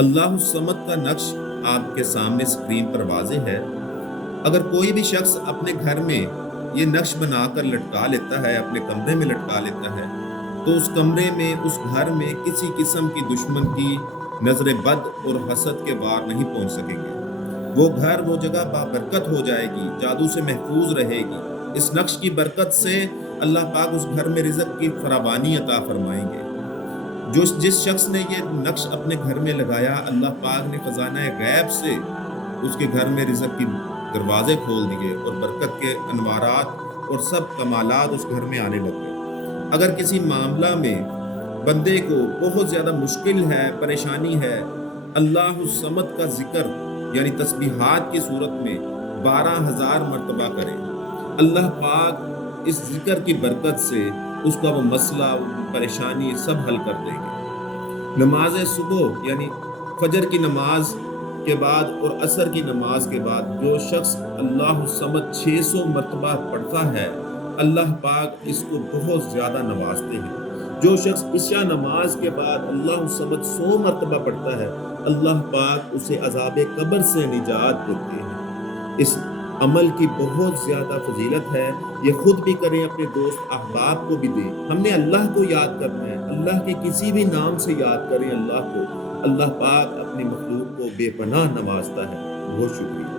اللہ الصمد کا نقش آپ کے سامنے اسکرین پر واضح ہے۔ اگر کوئی بھی شخص اپنے گھر میں یہ نقش بنا کر لٹکا لیتا ہے، اپنے کمرے میں لٹکا لیتا ہے، تو اس کمرے میں، اس گھر میں کسی قسم کی دشمن کی نظر بد اور حسد کے وار نہیں پہنچ سکیں گے۔ وہ گھر، وہ جگہ بابرکت ہو جائے گی، جادو سے محفوظ رہے گی۔ اس نقش کی برکت سے اللہ پاک اس گھر میں رزق کی فراوانی عطا فرمائیں گے۔ جس شخص نے یہ نقش اپنے گھر میں لگایا، اللہ پاک نے خزانہ غیب سے اس کے گھر میں رزق کی دروازے کھول دیے اور برکت کے انوارات اور سب کمالات اس گھر میں آنے لگ گئے۔ اگر کسی معاملہ میں بندے کو بہت زیادہ مشکل ہے، پریشانی ہے، اللہ الصمد کا ذکر یعنی تسبیحات کی صورت میں 12,000 مرتبہ کرے، اللہ پاک اس ذکر کی برکت سے اس کا وہ مسئلہ، وہ پریشانی سب حل کر دیں گے۔ نماز صبح یعنی فجر کی نماز کے بعد اور عصر کی نماز کے بعد جو شخص اللہ الصمد 600 مرتبہ پڑھتا ہے، اللہ پاک اس کو بہت زیادہ نوازتے ہیں۔ جو شخص عشاء نماز کے بعد اللہ الصمد 100 مرتبہ پڑھتا ہے، اللہ پاک اسے عذاب قبر سے نجات دیتے ہیں۔ اس عمل کی بہت زیادہ فضیلت ہے، یہ خود بھی کریں، اپنے دوست احباب کو بھی دیں۔ ہم نے اللہ کو یاد کرنا ہے، اللہ کے کسی بھی نام سے یاد کریں اللہ کو، اللہ پاک اپنی مخلوق کو بے پناہ نوازتا ہے۔ بہت شکریہ۔